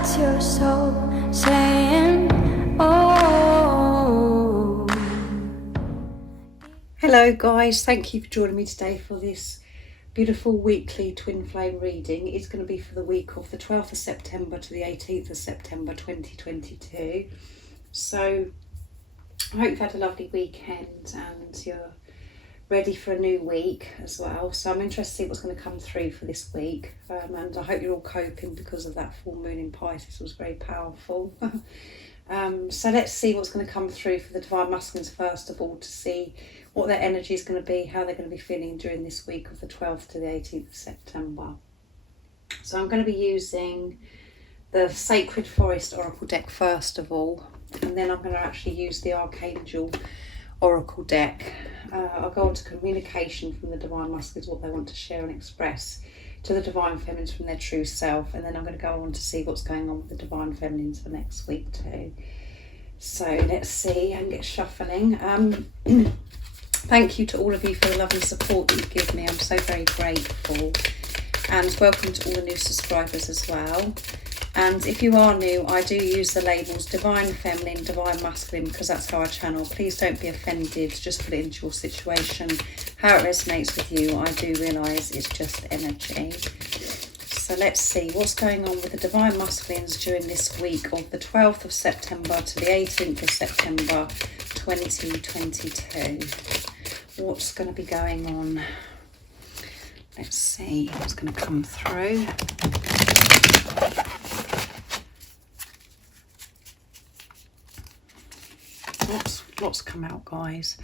That's your soul saying, oh. Hello guys, thank you for joining me today for this beautiful weekly twin flame reading. It's going to be for the week of the 12th of September to the 18th of September 2022. So I hope you've had a lovely weekend and you're ready for a new week as well. So I'm interested to see what's going to come through for this week, and I hope you're all coping because of that full moon in Pisces was very powerful. So let's see what's going to come through for the Divine Masculines first of all, to see what their energy is going to be, how they're going to be feeling during this week of the 12th to the 18th of September. So I'm going to be using the Sacred Forest Oracle deck first of all, and then I'm going to actually use the Archangel Oracle deck. I'll go on to communication from the Divine Masculines, what they want to share and express to the Divine Feminines from their true self, and then I'm going to go on to see what's going on with the Divine Feminines for next week too. So let's see and get shuffling. Thank you to all of you for the lovely support that you give me. I'm so very grateful, and welcome to all the new subscribers as well. And if you are new, I do use the labels Divine Feminine, Divine Masculine, because that's how I channel. Please don't be offended, just put it into your situation. How it resonates with you, I do realise it's just energy. So let's see what's going on with the Divine Masculines during this week of the 12th of September to the 18th of September 2022. What's going to be going on? Let's see what's going to come through. Lots come out, guys.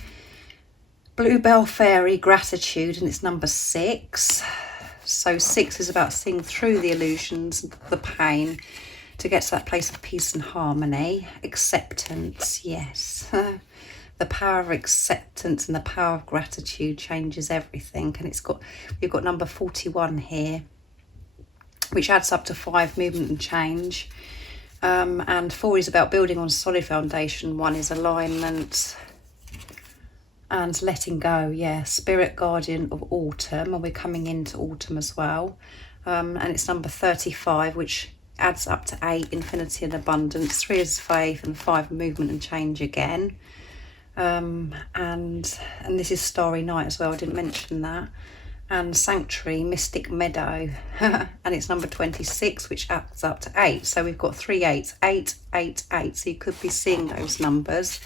Bluebell Fairy, Gratitude, and it's number 6. So 6 is about seeing through the illusions, the pain, to get to that place of peace and harmony. Acceptance, yes. The power of acceptance and the power of gratitude changes everything. And we've got number 41 here, which adds up to 5, movement and change. And 4 is about building on solid foundation. 1 is alignment and letting go. Yeah, Spirit Guardian of Autumn, and we're coming into autumn as well. And it's number 35, which adds up to 8, infinity and abundance. 3 is faith, and 5, movement and change again. And this is Starry Night as well, I didn't mention that. And Sanctuary, Mystic Meadow, and it's number 26, which adds up to 8. So we've got 3 8s, 8, 8, 8. So you could be seeing those numbers.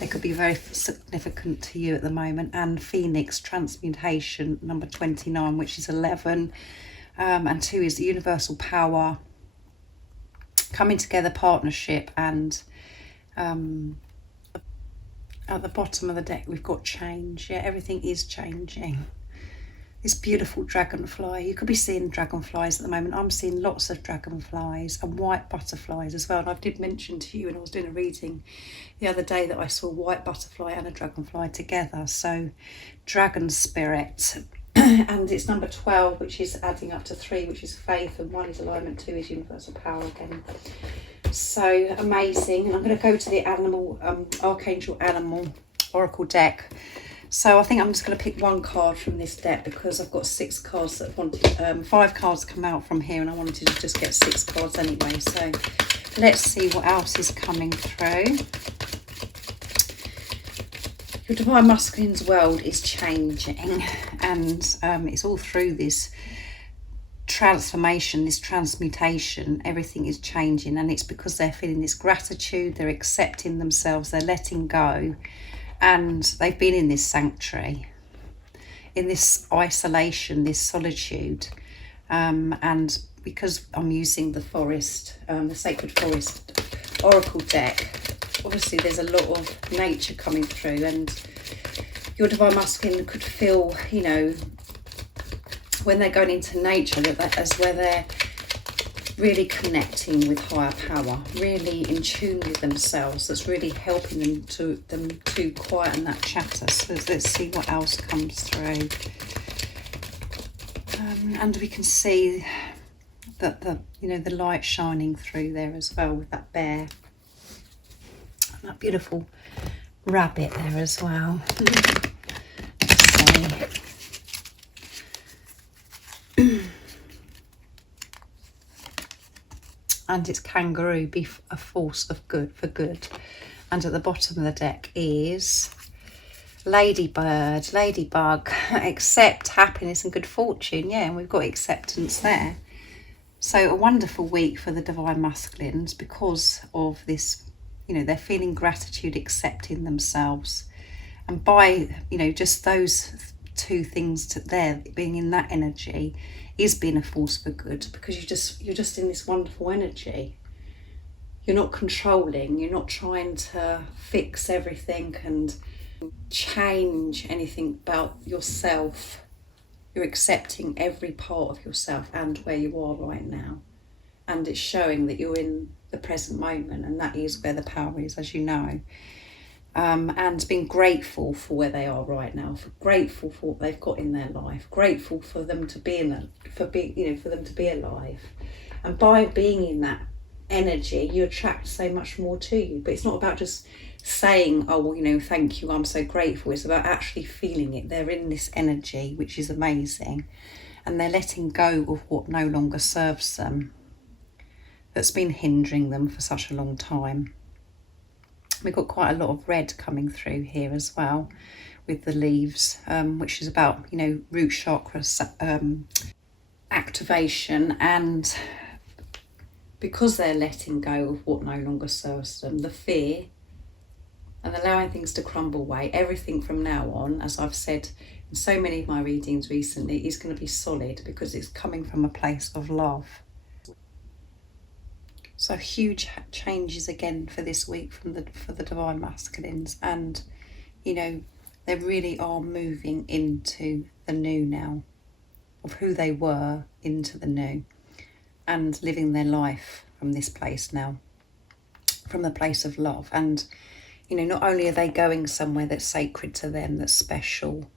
They could be very significant to you at the moment. And Phoenix, Transmutation, number 29, which is 11. And 2 is the Universal Power, coming together, partnership, and at the bottom of the deck we've got change. Yeah, everything is changing. This beautiful dragonfly, you could be seeing dragonflies at the moment. I'm seeing lots of dragonflies and white butterflies as well. And I did mention to you when I was doing a reading the other day that I saw a white butterfly and a dragonfly together. So dragon spirit. And it's number 12, which is adding up to 3, which is faith, and 1 is alignment, 2 is universal power again. So amazing. And I'm going to go to the animal, Archangel Animal Oracle deck. So I think I'm just going to pick 1 card from this deck, because I've got 6 cards that wanted, 5 cards come out from here, and I wanted to just get 6 cards anyway. So let's see what else is coming through. Your Divine Masculine's world is changing, and it's all through this transformation, this transmutation. Everything is changing, and it's because they're feeling this gratitude, they're accepting themselves, they're letting go. And they've been in this sanctuary, in this isolation, this solitude. And because I'm using the forest, the Sacred Forest Oracle deck, obviously there's a lot of nature coming through, and your Divine Masculine could feel, you know, when they're going into nature, that's where they're really connecting with higher power, really in tune with themselves. That's really helping them to quieten that chatter. So let's see what else comes through. And we can see that the light shining through there as well, with that bear and that beautiful rabbit there as well. and it's kangaroo, be a force of good for good. And at the bottom of the deck is ladybird, ladybug, accept happiness and good fortune. Yeah, and we've got acceptance there. So a wonderful week for the divine masculines because of this, you know, they're feeling gratitude, accepting themselves. And by, you know, just those two things there, being in that energy is being a force for good, because you're just in this wonderful energy. You're not controlling, you're not trying to fix everything and change anything about yourself. You're accepting every part of yourself and where you are right now. And it's showing that you're in the present moment, and that is where the power is, as you know. And being grateful for where they are right now, grateful for what they've got in their life, grateful for them to be for them to be alive. And by being in that energy, you attract so much more to you. But it's not about just saying, oh, well, you know, thank you, I'm so grateful. It's about actually feeling it. They're in this energy, which is amazing, and they're letting go of what no longer serves them, that's been hindering them for such a long time. We've got quite a lot of red coming through here as well with the leaves, which is about, you know, root chakra activation. And because they're letting go of what no longer serves them, the fear, and allowing things to crumble away, everything from now on, as I've said in so many of my readings recently, is going to be solid because it's coming from a place of love. So huge changes again for this week for the divine masculines, and you know, they really are moving into the new now, of who they were into the new, and living their life from this place now, from the place of love. And you know, not only are they going somewhere that's sacred to them, that's special,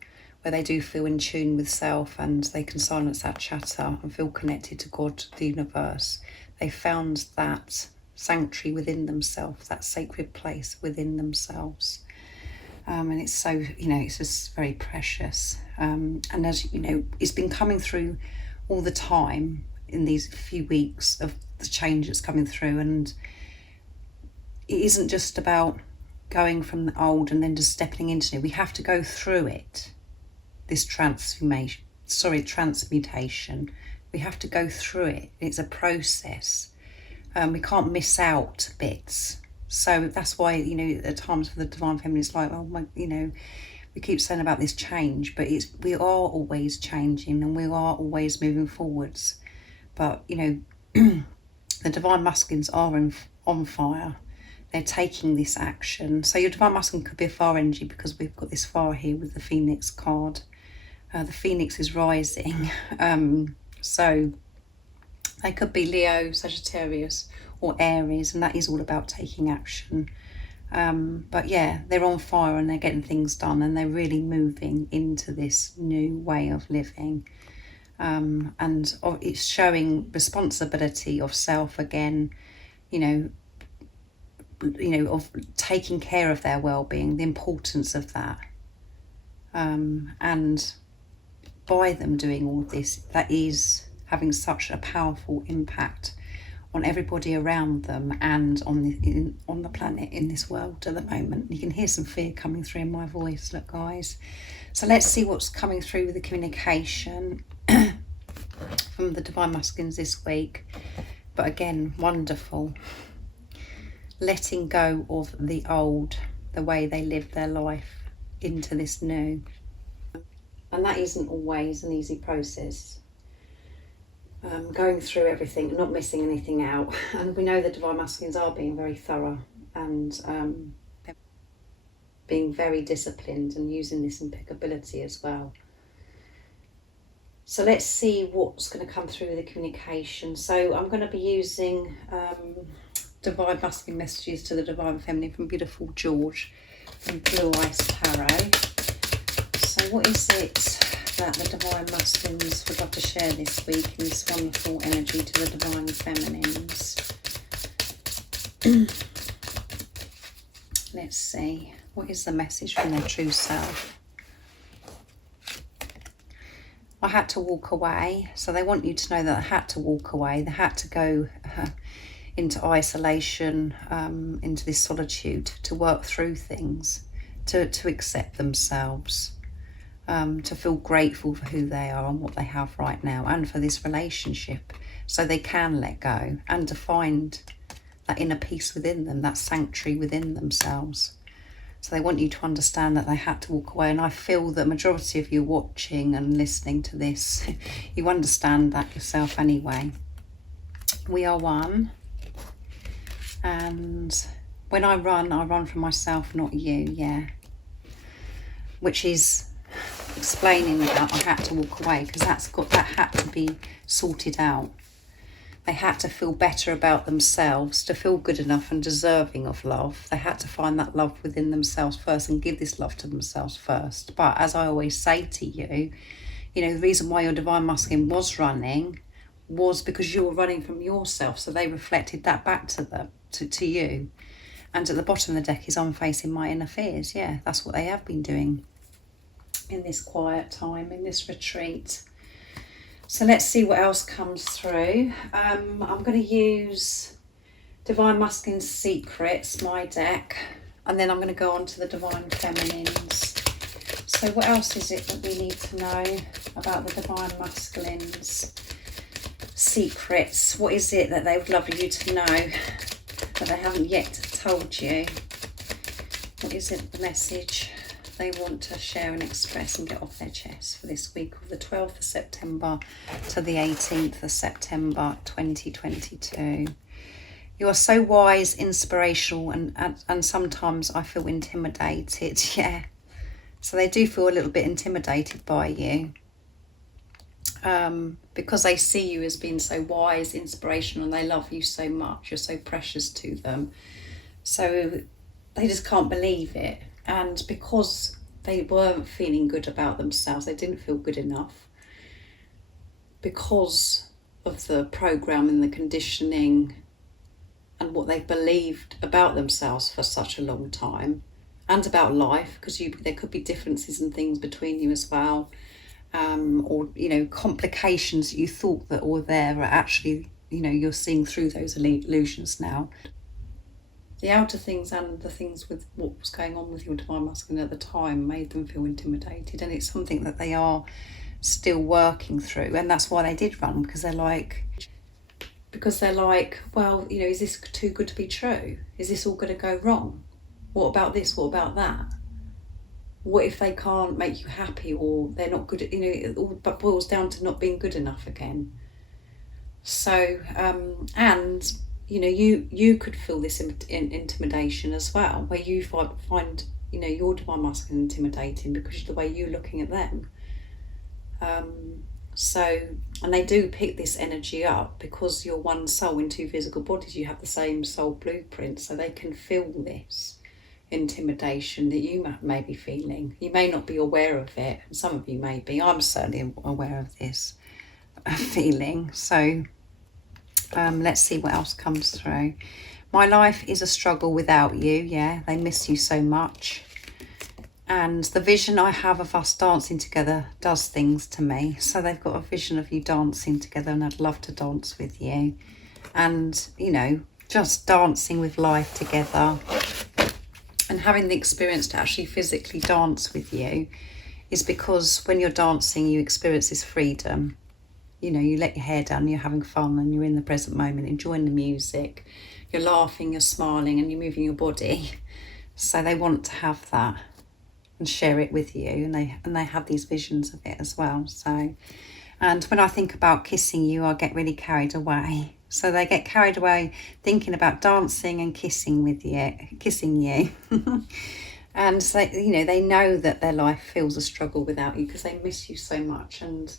where they do feel in tune with self and they can silence that chatter and feel connected to God, the universe. They found that sanctuary within themselves, that sacred place within themselves. And it's so, you know, it's just very precious. And as you know, it's been coming through all the time in these few weeks of the change that's coming through. And it isn't just about going from the old and then just stepping into it. We have to go through it, this transmutation. We have to go through it. It's a process. We can't miss out bits. So that's why, you know, at times for the divine feminine, it's like, oh my, you know, we keep saying about this change, but we are always changing and we are always moving forwards. But, you know, the divine masculines are on fire. They're taking this action. So your divine masculine could be a fire energy, because we've got this fire here with the Phoenix card. The Phoenix is rising. So they could be Leo, Sagittarius or Aries, and that is all about taking action. But yeah, they're on fire and they're getting things done, and they're really moving into this new way of living. And it's showing responsibility of self again, you know, of taking care of their well-being, the importance of that. And by them doing all this, that is having such a powerful impact on everybody around them and on the planet, in this world at the moment. You can hear some fear coming through in my voice, look guys. So let's see what's coming through with the communication from the divine masculines this week. But again, wonderful. Letting go of the old, the way they lived their life, into this new. And that isn't always an easy process. Going through everything, not missing anything out. And we know the divine masculines are being very thorough and being very disciplined and using this impeccability as well. So let's see what's going to come through with the communication. So I'm going to be using divine masculine messages to the divine feminine from beautiful George from Blue Ice Tarot. So what is it that the divine masculines would love to share this week in this wonderful energy to the divine feminines? Let's see, what is the message from their true self? I had to walk away. So they want you to know that I had to walk away. They had to go into isolation, into this solitude, to work through things, to accept themselves, to feel grateful for who they are and what they have right now, and for this relationship, so they can let go, and to find that inner peace within them, that sanctuary within themselves. So they want you to understand that they had to walk away. And I feel that majority of you watching and listening to this, you understand that yourself anyway. We are one. And when I run for myself, not you, yeah. Which is explaining that I had to walk away, because that had to be sorted out. They had to feel better about themselves, to feel good enough and deserving of love. They had to find that love within themselves first and give this love to themselves first. But as I always say to you, the reason why your divine masculine was running was because you were running from yourself. So they reflected that back to them, to you. And at the bottom of the deck is I'm facing my inner fears. Yeah, that's what they have been doing in this quiet time, in this retreat. So let's see what else comes through. I'm going to use Divine Masculine Secrets, my deck, and then I'm going to go on to the Divine Feminines. So what else is it that we need to know about the Divine Masculines' secrets? What is it that they would love you to know that they haven't yet told you? What is it, the message they want to share and express and get off their chest for this week of the 12th of September to the 18th of September 2022. You are so wise, inspirational, and sometimes I feel intimidated. Yeah, so they do feel a little bit intimidated by you, because they see you as being so wise, inspirational, and they love you so much. You're so precious to them, so they just can't believe it. And because they weren't feeling good about themselves, they didn't feel good enough because of the program and the conditioning and what they believed about themselves for such a long time, and about life, because there could be differences and things between you as well, or complications that you thought that were there are actually, you're seeing through those illusions now. The outer things and the things with what was going on with your divine masculine at the time made them feel intimidated, and it's something that they are still working through. And that's why they did run, because they're like, well, is this too good to be true? Is this all going to go wrong? What about this? What about that? What if they can't make you happy, or they're not good at, it all boils down to not being good enough again. So, and you could feel this intimidation as well, where you find your divine masculine intimidating because of the way you're looking at them. And they do pick this energy up because you're one soul in two physical bodies. You have the same soul blueprint, so they can feel this intimidation that you may be feeling. You may not be aware of it. Some of you may be. I'm certainly aware of this feeling. So let's see what else comes through. My life is a struggle without you. Yeah, they miss you so much. And the vision I have of us dancing together does things to me. So they've got a vision of you dancing together, and I'd love to dance with you. And, just dancing with life together and having the experience to actually physically dance with you is because when you're dancing, you experience this freedom. You let your hair down, you're having fun, and you're in the present moment, enjoying the music. You're laughing, you're smiling, and you're moving your body. So they want to have that and share it with you, and they have these visions of it as well. So, and when I think about kissing you, I get really carried away. So they get carried away thinking about dancing and kissing you. And so, they know that their life feels a struggle without you because they miss you so much, and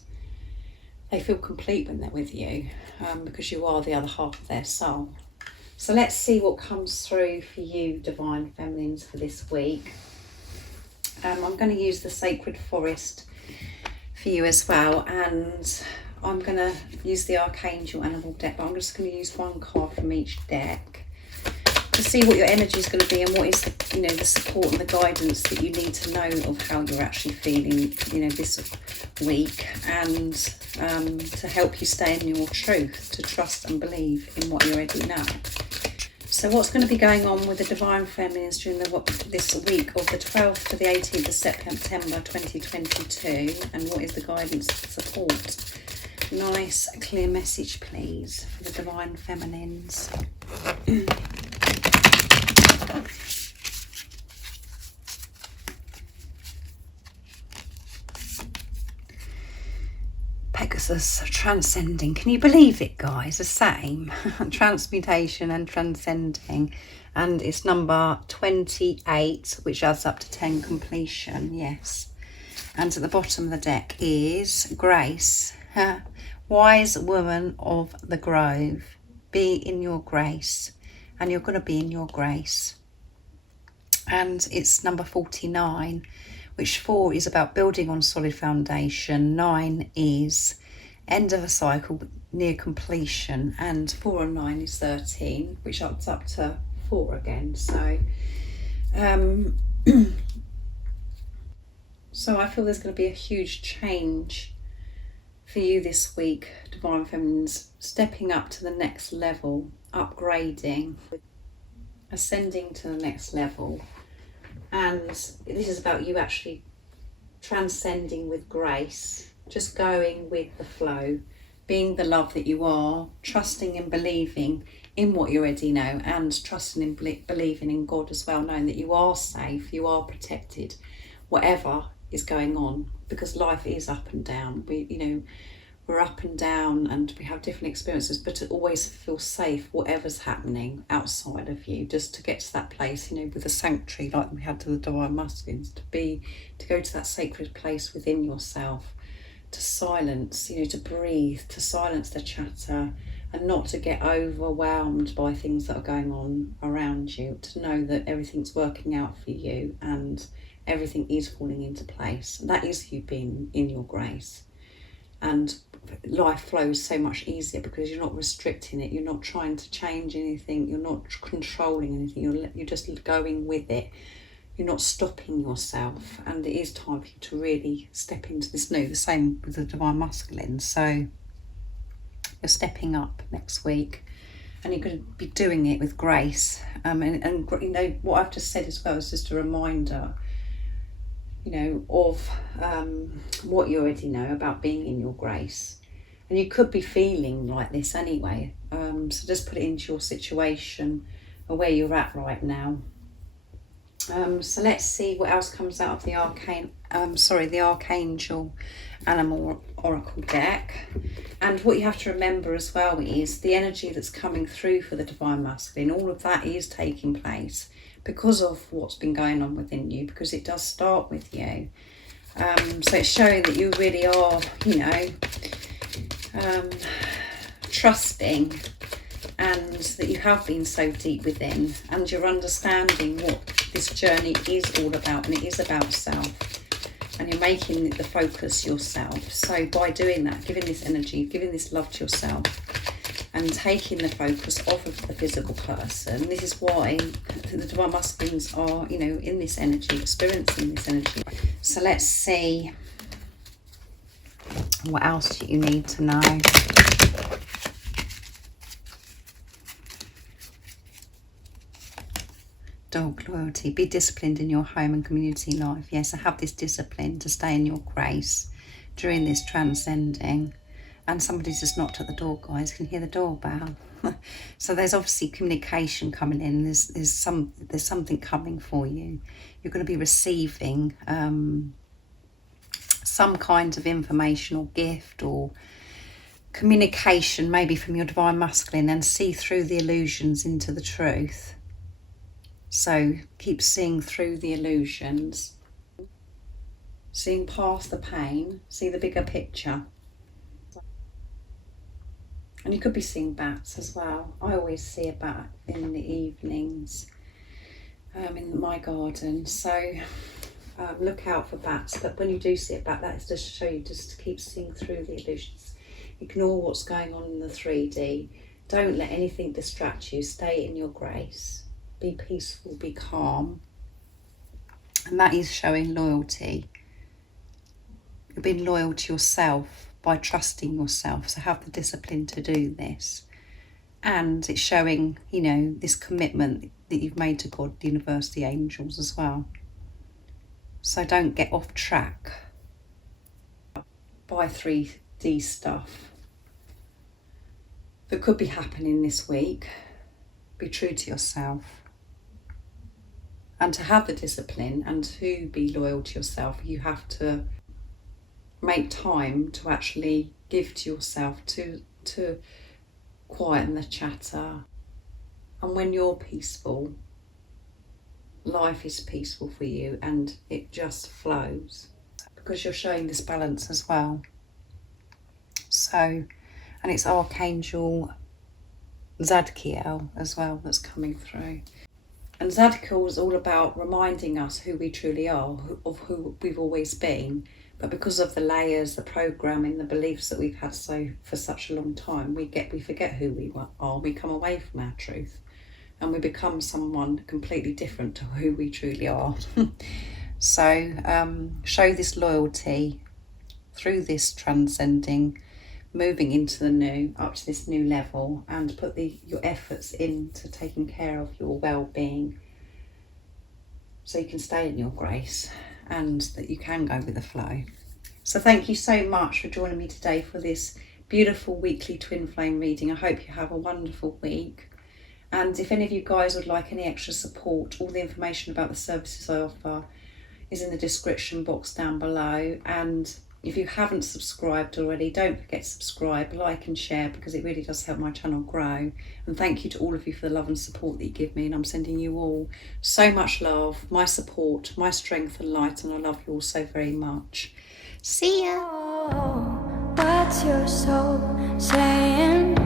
they feel complete when they're with you, because you are the other half of their soul. So let's see what comes through for you, Divine Feminines, for this week. I'm going to use the Sacred Forest for you as well, and I'm going to use the Archangel Animal deck, but I'm just going to use one card from each deck, to see what your energy is going to be and what is the, you know, the support and the guidance that you need to know of how you're actually feeling, you know, this week, and to help you stay in your truth, to trust and believe in what you already know. So what's going to be going on with the Divine Feminines during this week of the 12th to the 18th of September 2022, and what is the guidance support? Nice clear message please for the Divine Feminines. Pegasus, transcending. Can you believe it, guys? The same. Transmutation and transcending. And it's number 28, which adds up to 10, completion. Yes. And at the bottom of the deck is Grace. Wise woman of the grove. Be in your grace. And you're going to be in your grace. And it's number 49. Which 4 is about building on solid foundation, 9 is end of a cycle near completion, and 4 and 9 is 13, which adds up to 4 again. So so I feel there's going to be a huge change for you this week, Divine Feminines, stepping up to the next level, upgrading, ascending to the next level. And this is about you actually transcending with grace, just going with the flow, being the love that you are, trusting and believing in what you already know, and trusting and believing in God as well, knowing that you are safe, you are protected, whatever is going on, because life is up and down. We're up and down and we have different experiences, but to always feel safe, whatever's happening outside of you, just to get to that place, with the sanctuary like we had to the Divine Masculines, to go to that sacred place within yourself, to silence, to breathe, to silence the chatter, and not to get overwhelmed by things that are going on around you, to know that everything's working out for you and everything is falling into place. That is you being in your grace. And life flows so much easier because you're not restricting it, you're not trying to change anything, you're not controlling anything, you're just going with it. You're not stopping yourself, and it is time for you to really step into this new. The same with the Divine Masculine. So you're stepping up next week, and you're going to be doing it with grace. And what I've just said as well is just a reminder, of what you already know about being in your grace. And you could be feeling like this anyway. So just put it into your situation or where you're at right now. So let's see what else comes out of the Archangel Animal Oracle deck. And what you have to remember as well is the energy that's coming through for the Divine Masculine. All of that is taking place because of what's been going on within you, because it does start with you. So it's showing that you really are, trusting, and that you have been so deep within, and you're understanding what this journey is all about, and it is about self, and you're making the focus yourself. So by doing that, giving this energy, giving this love to yourself, and taking the focus off of the physical person, this is why the Divine Masculines are, in this energy, experiencing this energy. So let's see what else you need to know. Dog loyalty. Be disciplined in your home and community life. Yes, have this discipline to stay in your grace during this transcending. And somebody's just knocked at the door, guys. Can you hear the doorbell? So there's obviously communication coming in. There's something coming for you. You're going to be receiving some kind of information or gift or communication, maybe from your Divine Masculine, and see through the illusions into the truth. So keep seeing through the illusions, seeing past the pain, see the bigger picture. And you could be seeing bats as well. I always see a bat in the evenings in my garden. So look out for bats. But when you do see a bat, that is just to show you just to keep seeing through the illusions. Ignore what's going on in the 3D. Don't let anything distract you. Stay in your grace. be peaceful, be calm. And that is showing loyalty. You're being loyal to yourself by trusting yourself. So have the discipline to do this. And it's showing, you know, this commitment that you've made to God, the universe, the angels as well. So don't get off track by 3D stuff that could be happening this week. Be true to yourself. And to have the discipline and to be loyal to yourself, you have to make time to actually give to yourself, to quieten the chatter. And when you're peaceful, life is peaceful for you and it just flows, because you're showing this balance as well. So, and it's Archangel Zadkiel as well that's coming through. And Zadkiel is all about reminding us who we truly are, of who we've always been. But because of the layers, the programming, the beliefs that we've had for such a long time, we forget who we are. We come away from our truth and we become someone completely different to who we truly are. So show this loyalty through this transcending, moving into the new, up to this new level, and put your efforts into taking care of your well-being so you can stay in your grace and that you can go with the flow. So thank you so much for joining me today for this beautiful weekly twin flame reading. I hope you have a wonderful week. And if any of you guys would like any extra support, all the information about the services I offer is in the description box down below. And if you haven't subscribed already, don't forget to subscribe, like and share, because it really does help my channel grow. And thank you to all of you for the love and support that you give me. And I'm sending you all so much love, my support, my strength and light. And I love you all so very much. See ya. Oh, what's your soul saying?